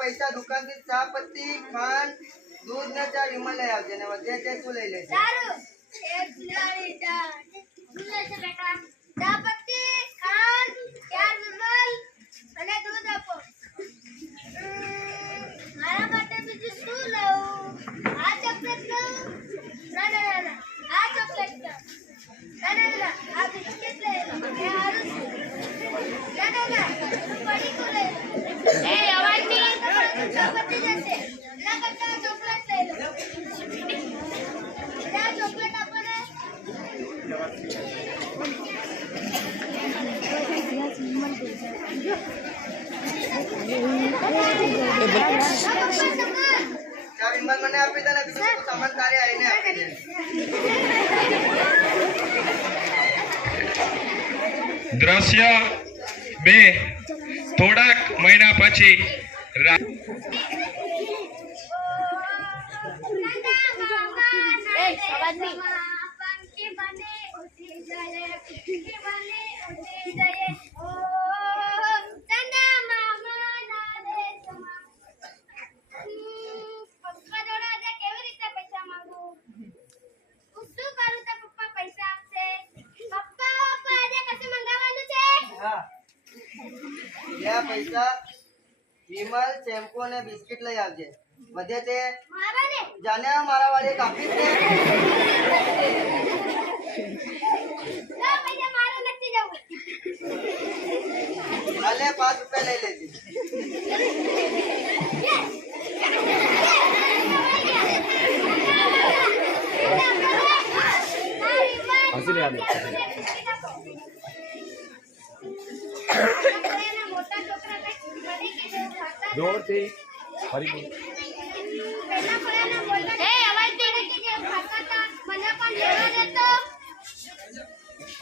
પૈસા દુકાન થી ચા પત્તી ખાંડ દૂધ ને ચા વિમલ લઈ આવજે ને વધે છે તું લઈ લેજે સારું એક લારી ચા દૂધ લેશે બેટા ચા પત્તી ખાંડ ચાર વિમલ અને દૂધ આપો મારા માટે બીજું શું લઉં આ ચોકલેટ લઉં ના આ ચોકલેટ લઉં ના આ બિસ્કિટ લઈ લો એ હારું ના પડી કો લઈ લો એ અવાજ નહીં પતી જશે ના કરતા ચોકલેટ લઈ લો આ ચોકલેટ આપો ને ચા વિમલ મને આપી દે ને બીજું સામાન તારે આવીને આપી દે દ્રશ્ય 2 થોડાક મહિના પછી પૈસા વિમલ શેમ્પુ અને બિસ્કિટ લઈ આવજે વધે તે જાને મારા વાળી કાપી દે હાલે 5 રૂપિયા લઈ લેજે હસી લે जोर से हरी बोल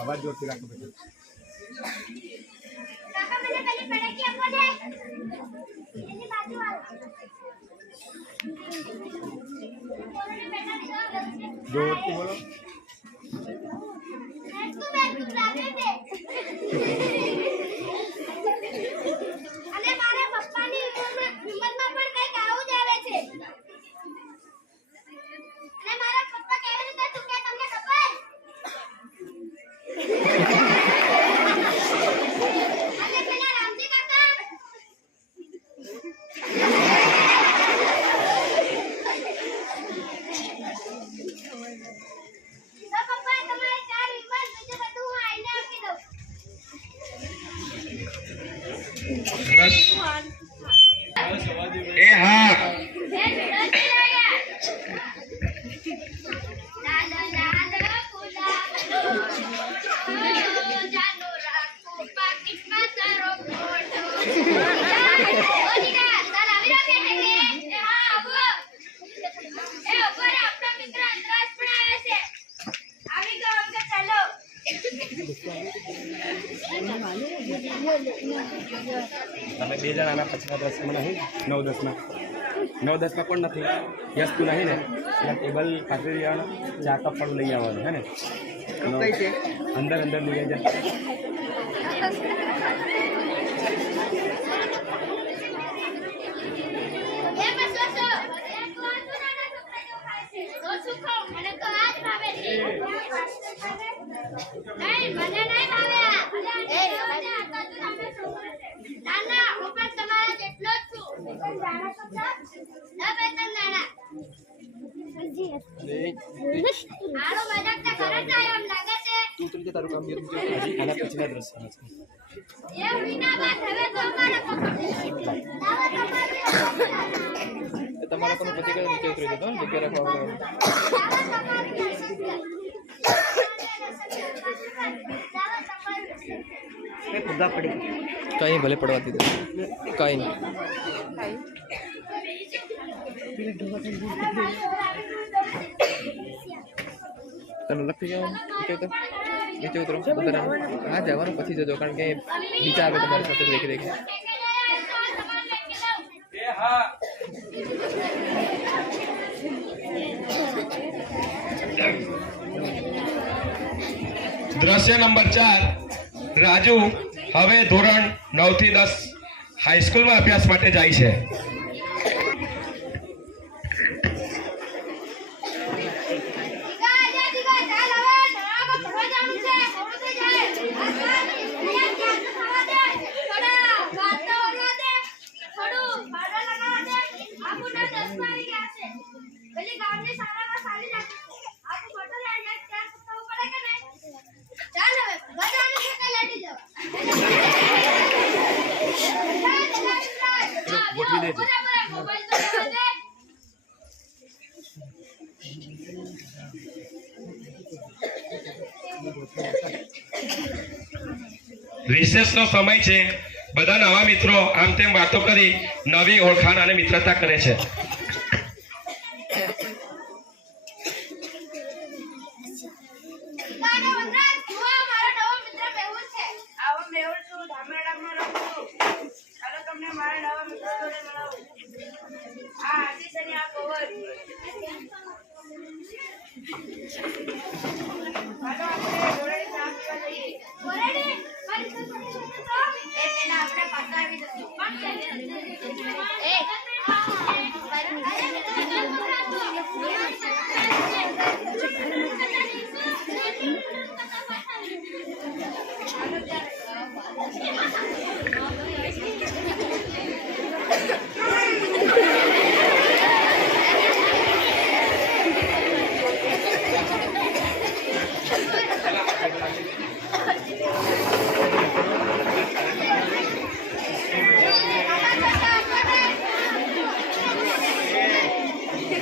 आवाज जोर से रखो बेटा काका मैंने पहले पढ़ा कि आपको दे ये बाजू वाला जोर से बोलो तू मैं राधे दे અને મારા પપ્પાની ઉંમરમાં પણ કઈક આવું જ આવે છે અને મારા પપ્પા કેવી રીતે ચૂકે તમને ખબર અને પેલા રામજી કાકા તો પપ્પા તમારે 4 વિમલ બીજું બધું હું આઈને આપી દઉં એ હા તમે બે જણાના પછીના દ્રશ્યમાં નહીં 9-10 માં 9-10 માં કોણ નથી યસ્તુ નહીં ને એટલે ટેબલ પાછળ જવાનું ચા કપ પણ લઈ આવવાનું હે ને અંદર અંદર લઈ જાય તારું કામ આના પછીના દ્રશ્યમાં છે તમારા કોનો પતિ કયો નીચે ઉતરી જતો જગ્યા રાખવા કઈ ભલે પડવા દીધું કઈ નહીં તને લખી જાવ નીચે ઉતરો હા જવાનું પછી જજો કારણ કે બીજા આવે તમારી સાથે દેખી દેખી દ્રશ્ય નંબર 4 રાજુ હવે ધોરણ 9 થી 10 હાઈસ્કૂલમાં અભ્યાસ માટે જાય છે. ગોઠવી દેજો. રિસેસનો સમય છે. બધા નવા મિત્રો આમ તેમ વાતો કરી નવી ઓળખાણ અને મિત્રતા કરે છે.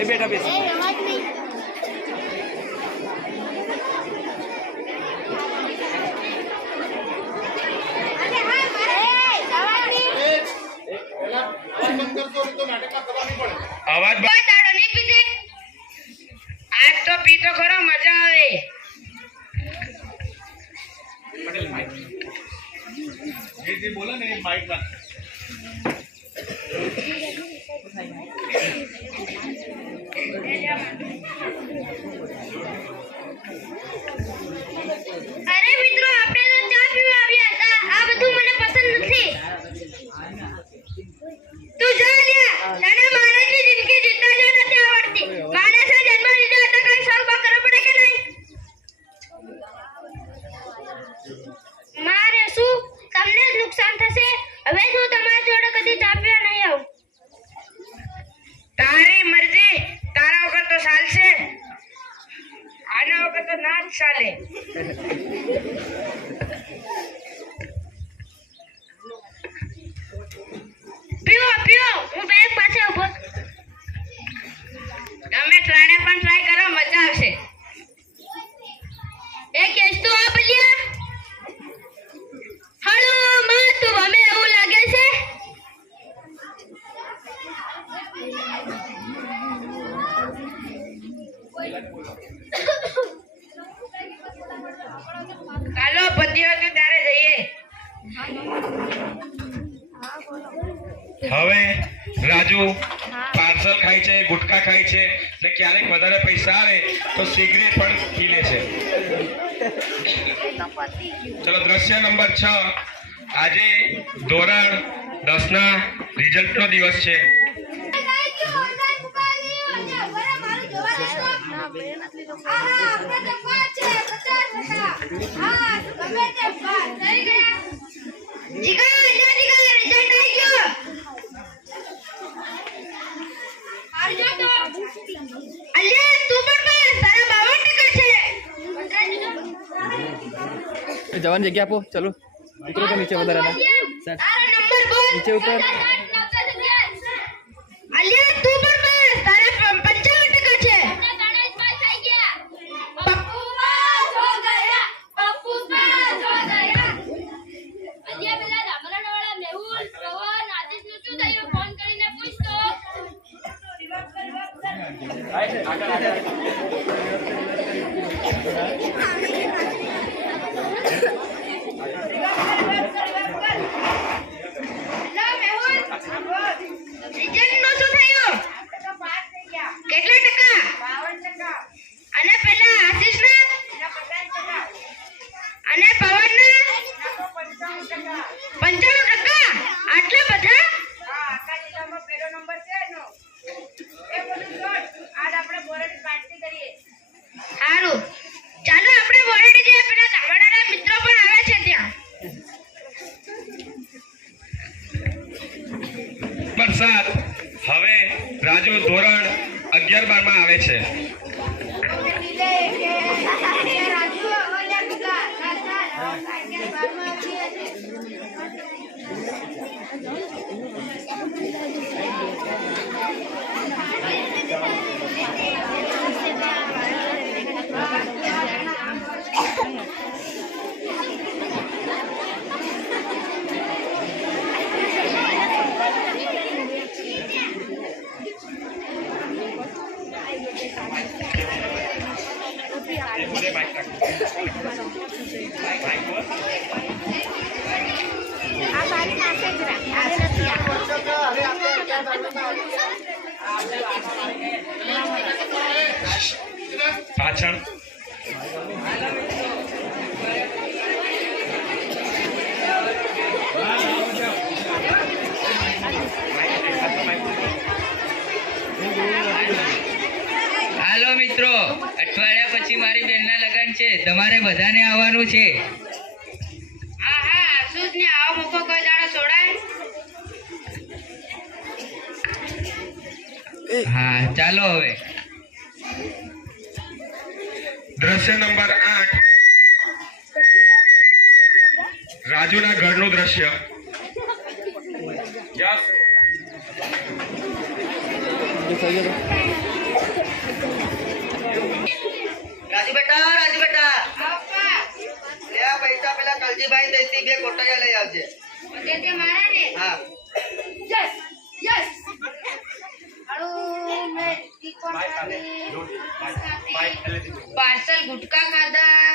એ બેટા બેસ. અવાજ આજ તો પીતો ખરો, મજા આવે. બોલો ને માઇક રાખ. અરે મિત્રો, આપણે તો ચા પીવા આવ્યા હતા. આ બધું મને પસંદ નથી. તું જા લ્યા. તને માણસની જિંદગી જીતતા જ નથી આવડતી. માણસે જન્મ લીધો તો કઈ શોખ કરવો પડે કે નહીં? મારે શું? તમને જ નુકસાન થશે. હવે શું તમારા જોડે કદી ચા પીવા નહીં આવું. તારી મરજી. તારા વગર તો ચાલશે, આના વગર તો ના જ ચાલે. પીવો પીવો, હું બેગ પાસે ઉભો. તમે ત્રણે પણ ટ્રાય કરો, મજા આવશે. એ કેસ તો આ બલિયા. હાલો માં, તું અમે એવું લાગે છે. ચાલો, પત્યું હતું ત્યારે જઈએ. હવે રાજુ પાર્સલ ખાય છે, ગુટખા ખાય છે ને ક્યારેક વધારે પૈસા આવે તો સિગરેટ પણ પી લે છે. ચલો દ્રશ્ય નંબર 6 આજે ધોરણ 10 ના રિઝલ્ટનો દિવસ છે. જવાની જગ્યા આપો. ચલો ઉતરો તો નીચે વધારે નીચે ઉતર. અલ્યા તું પણ બસ, તારા 55% છે. પપ્પુ પાસ હો ગયા, પપ્પુ પાસ હો ગયા. અલ્યા પેલા ડામરાવાળા મેહુલ, રોહન, આદિશ નું શું થયું? ફોન કરીને પૂછ તો. ધોરણ 11-12 માં આવે છે. પાછળ હાલો મિત્રો, અઠવાડિયા પછી મારી બેનના લગ્ન છે. તમારે બધાને આવવાનું છે. હા હા આસુસ ને આવો મોકો કોઈ દાડો છોડાય. હા ચાલો હવે. દ્રશ્ય નંબર 8 રાજુના ઘરનું દ્રશ્ય. યસ. રાજુ બેટા પપ્પા લે આ પૈસા પેલા કલજીભાઈ દેતી 2 કોટરિયા લઈ આવજે. તે મારા ને. હા યસ યસ. હાલો મે ટીકોન પાર્સલ ગુટકા ખાધા.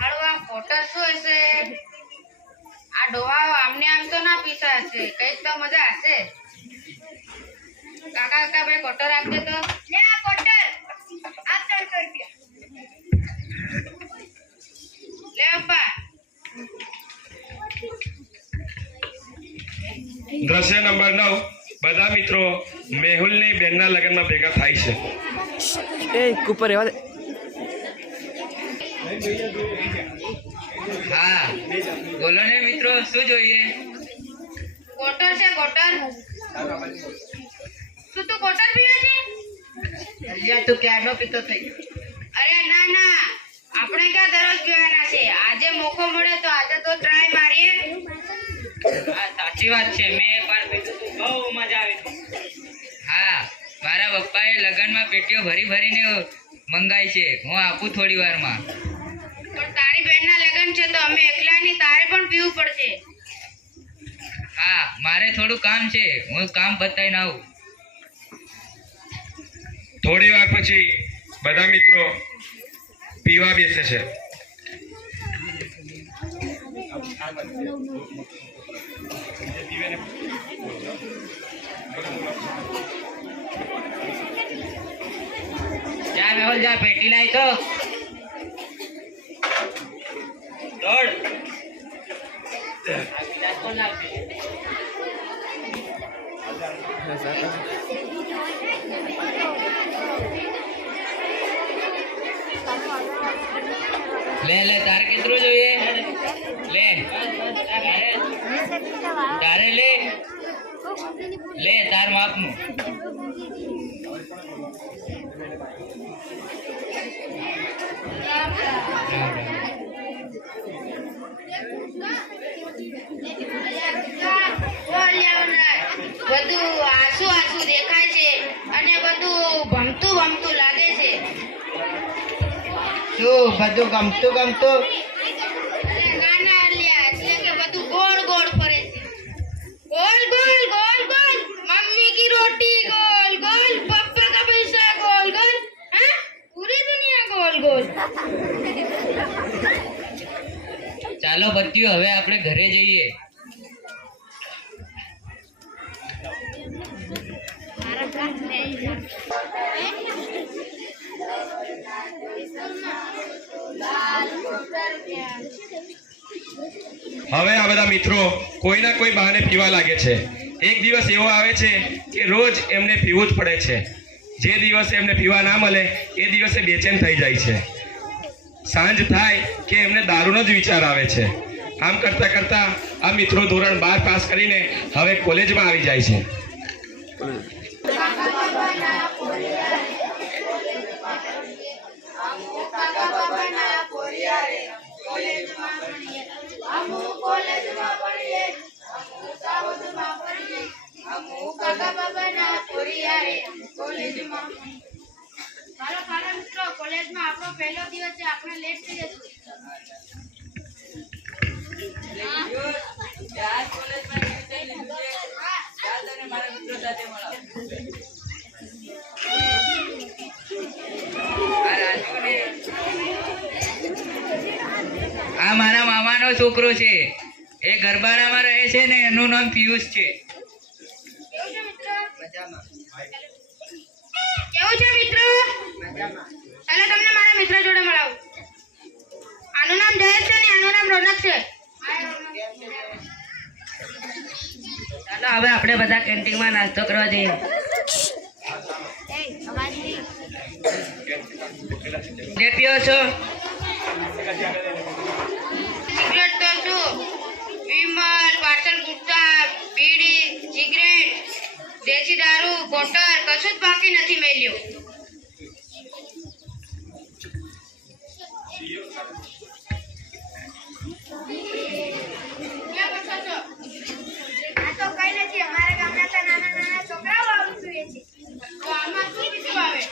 હાલો આ કોટર શું હશે? આ ડોહા આમને આમ તો ના પીસા હશે, કઈક તો મજા હશે. કાકા ભાઈ કોટર આપજે તો. લે આ કોટર આ 300 રૂપિયા. લે પપ્પા. દ્રશ્ય નંબર 9 બધા મિત્રો મેહુલની બેનના લગ્નમાં ભેગા થાય છે. હા બોલો ને મિત્રો, શું જોઈએ? કોટર છે કોટર. શું તું કોટર પીવે છે? અલ્યા તું ક્યારનો પીતો થઈ ગયો. અરે ના ના, આપણે ક્યાં દરરોજ પીવાના છે? આજે મોકો મળે તો આજે તો ટ્રાય મારીએ. હા સાચી વાત છે. મેં એકવાર પીધું હતું, બહુ મજા આવી હતી. હા મારા પપ્પાએ લગ્નમાં પેટીઓ ભરીને મંગાઈ છે. હું આપું થોડી વારમાં. પણ તારી બહેનના લગ્ન છે તો અમે એકલા નહીં, તારે પણ પીવું પડશે. હા મારે થોડું કામ છે, હું કામ બતાવીને આવું. થોડી વાર પછી બધા મિત્રો પીવા બેસે છે. જા મેહુલ જા, પેટી લાવી તો દોડ. લે તારે કેટલું જોઈએ? લે તારે લે તાર માપનું. બધું આસુ દેખાય છે અને બધું ભમતું લાગે છે. શું બધું ગમતું અને ગાના લ્યા એટલે કે બધું ગોળ ફરે છે. ગોલ મમ્મી की रोटी गोल पापा का पैसा गोल हाँ पूरी दुनिया गोल ચાલો બચ્ચીઓ, હવે આપણે ઘરે જઈએ. હવે આ બધા મિત્રો કોઈના કોઈ બહાને પીવા લાગે છે. એક દિવસ એવો આવે છે કે રોજ એમને પીવું જ પડે છે. જે દિવસે એમને પીવા ના મળે એ દિવસે બેચેન થઈ જાય છે. સાંજ થાય કે એમને દારૂનો જ વિચાર આવે છે. આમ કરતા કરતા આ મિત્રો ધોરણ 12 પાસ કરીને હવે કોલેજમાં આવી જાય છે. ચાલો મિત્રો, કોલેજમાં આપણો પહેલો દિવસ છે, આપણે લેટ થઈ જશું. આ મારા મામાનો છોકરો છે, એ ગરબાડામાં રહે છે ને, એનું નામ પિયુષ છે. કેવું છે મિત્રો? મજામાં. કેવું છે મિત્રો? ચાલો તમને મારા મિત્ર જોડે મળાવું. આનું નામ જયેશ છે ને આનું નામ રોનક છે. ચાલો હવે આપણે બધા કેન્ટીનમાં નાસ્તો કરવા જઈએ. જે પીઓ છો? સિગરેટ તો શું? વિમલ, પાર્સલ ગુટકા, બીડી, સિગરેટ, દેશી દારૂ, કોટર કશું જ બાકી નથી મેલ્યું. ક્યાં બેઠો છો? આ તો કઈ નથી, અમારા ગામના તો નાના નાના છોકરાઓ આવું પીવે છે. તો આમાં શું પીશું આવે?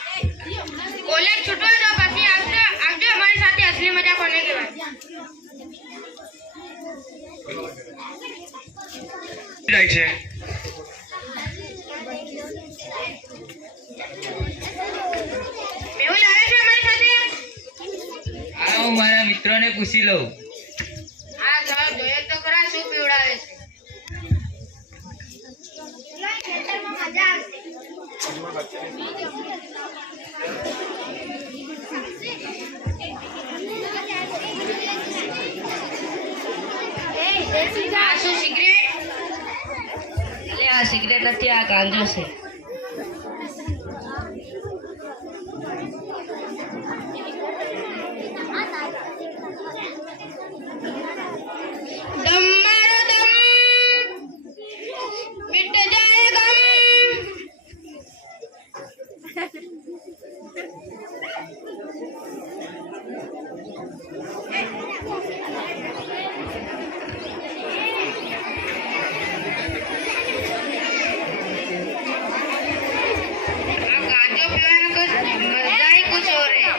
કોલેજ છૂટવા દો પછી આવજો અમારી સાથે. અસલી મજા કોને કહેવાય? જાય છે. મેહુલ આવે છે અમારી સાથે? આ હું મારા મિત્રોને પૂછી લઉં. હા ચાલો જોઈએ તો ખરા શું પીવડાવે છે. ચલો, ખેતરમાં મજા આવશે. આ શું સિગરેટ? એટલે આ સિગરેટ નથી, આ ગાંજો છે. દમ મારો દમ મિટ જાય ગમ. આ ગાંજો પીવાનો મજા ही कुछ और है.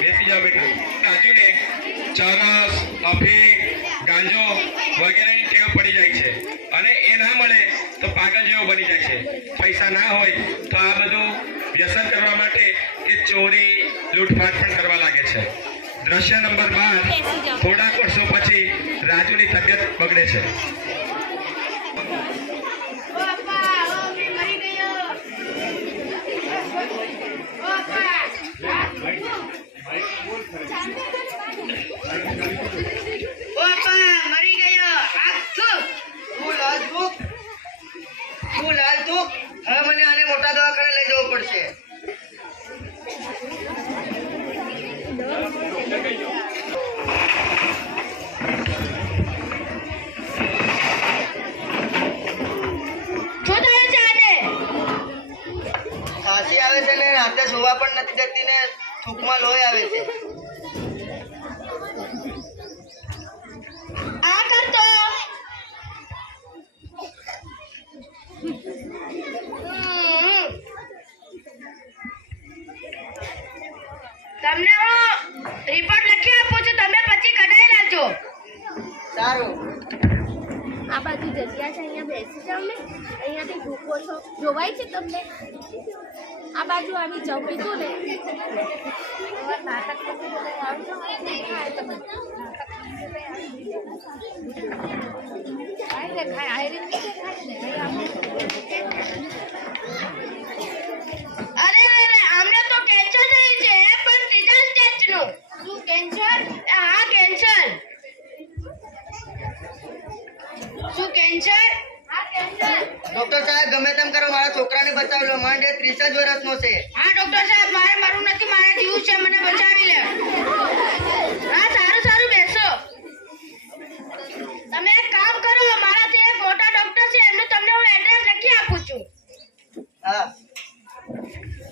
બેસી જાઓ બેટા. રાજુને ચરસ, અફીણ, ગાંજો વગેરેની ટેવ પડી જાય છે અને એ ના મળે તો પાગલ જેવો બની જાય છે. પૈસા ના હોય તો આ બધું વ્યસન કરવા માટે એ ચોરી, લૂંટફાટ પણ કરવા લાગે છે. દ્રશ્ય નંબર 12. થોડાક વર્ષો પછી રાજુની તબિયત બગડે છે. ઓ અપ્પા, ઓ મેં મરી ગયો. ઓ અપ્પા. ઓ અપ્પા, મરી ગયો. આ શું? તું લાલ તું. હવે મને આને મોટા દવાખાને લઈ જવું પડશે. શું થયું છે આને? ખાંસી આવે છે ને રાતે સુવા પણ નથી જતી ને થૂંકમાં લોહી આવે છે. આ કરતો. તમને હું રિપોર્ટ લખી આપું છું, તમે પછી કઢાઈ નાખજો. સારું. આ બાજુ જગ્યા છે, અહીંયા બેસી જાવ ને. અહીંયાથી ભૂખો છો, જોવાય છે તમને? આ બાજુ આવી જાવ, કીધું ને. નાટક કરતી બધા આવજો. ખાય તમે. ખાય ને ખાય, આયરી નીચે ખાય ને. અરે આમને તો કેન્સર થયું છે, પણ ત્રીજા સ્ટેજનું. શું કેન્સર? હા કેન્સર. શું કેન્સર? આ કેન્સર. ડોક્ટર સાહેબ ગમે તેમ કરો મારા છોકરાને બચાવી લો. માંડ એ 30 જ વર્ષનો છે. હા ડોક્ટર સાહેબ, મારે મરવું નથી, મારે જીવવું છે, મને બચાવી લે. હા સારું બેસો. તમે એક કામ કરો, મારાથી એક મોટા ડોક્ટર છે, એમનું તમને હું એડ્રેસ લખી આપું છું. હા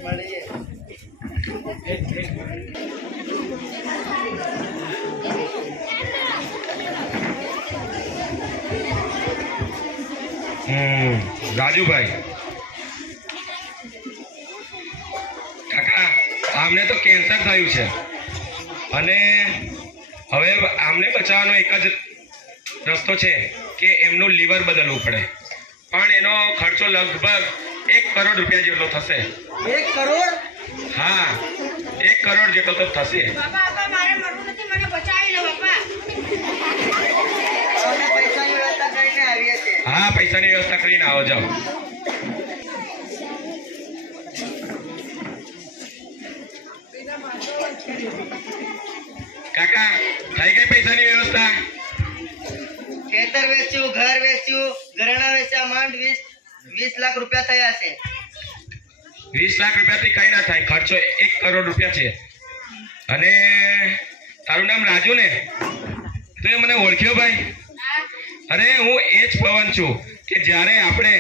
મળીએ. રાજુભાઈ કાકા આમને તો કેન્સર થયું છે અને હવે આમને બચાવવાનો એક જ રસ્તો છે કે એમનું લીવર બદલવું પડે, પણ એનો ખર્ચો લગભગ 1 કરોડ રૂપિયા જેટલો થશે. 1 કરોડ? હા, 1 કરોડ જેટલો તો થશે. બાપા મારે મરવું નથી, મને બચાવી લો બાપા. અમે પૈસાની વ્યવસ્થા કરીને આવીએ છીએ. હા, પૈસાની વ્યવસ્થા કરીને આવો જાઓ. કાકા થઈ ગઈ પૈસાની વ્યવસ્થા? ખેતર વેચ્યું, ઘર વેચ્યું, ઘરેણા વેચ્યા, માંડ 20 લાખ રૂપિયા થયા છે. 20 લાખ રૂપિયાથી કઈ ના થાય, ખર્ચો 1 કરોડ રૂપિયા છે. અને તારું નામ રાજુ ને? તો એ મને ઓળખ્યો ભાઈ? અરે હું એ જ પવન છું કે જ્યારે આપણે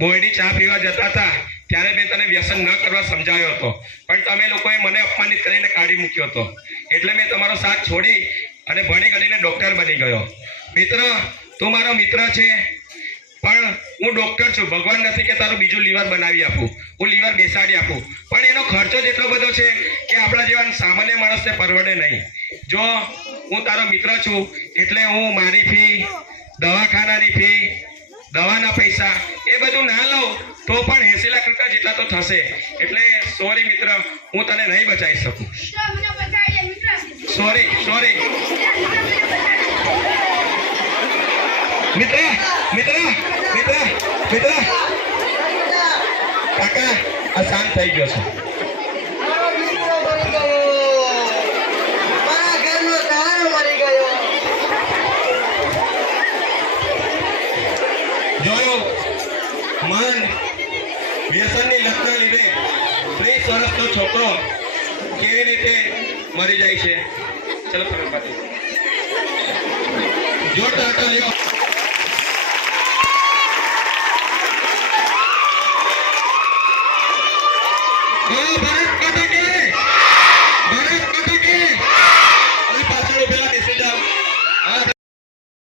બોયડી ચા પીવા જતા હતા ત્યારે મેં તને વ્યસન ન કરવા સમજાવ્યો હતો, પણ તમે લોકોએ મને અપમાનિત કરીને કાઢી મૂક્યો હતો. એટલે મેં તમારો સાથ છોડી અને ભણી ગણીને ડૉક્ટર બની ગયો. મિત્ર, તું મારો મિત્ર છે, પણ હું ડૉક્ટર છું. ભગવાન નથી કે તારું બીજું લીવર બનાવી આપું, હું લીવર બેસાડી આપું, પણ એનો ખર્ચો જ એટલો બધો છે કે આપણા જેવા સામાન્ય માણસને પરવડે નહીં. જો હું તારો મિત્ર છું એટલે હું મારી ફી, દવાખાનાની ફી, દવાના પૈસા એ બધું ના લઉં તો પણ 80 લાખ રૂપિયા જેટલા તો થશે. એટલે સોરી મિત્ર, હું તને નહીં બચાવી શકું. મને બચાવી લે મિત્ર. સોરી મિત્ર મિત્ર મિત્ર મિત્ર કાકા આ શાંત થઈ ગયો છે. મારો દીકરો મરી ગયો, મારા ઘરનો સહારો મરી ગયો. જોયો મન વ્યસનની લતના લીધે 30 વર્ષનો છોકરો કેવી રીતે મરી જાય છે. ચલો તમે પાછી જોરદાર તાળીઓ.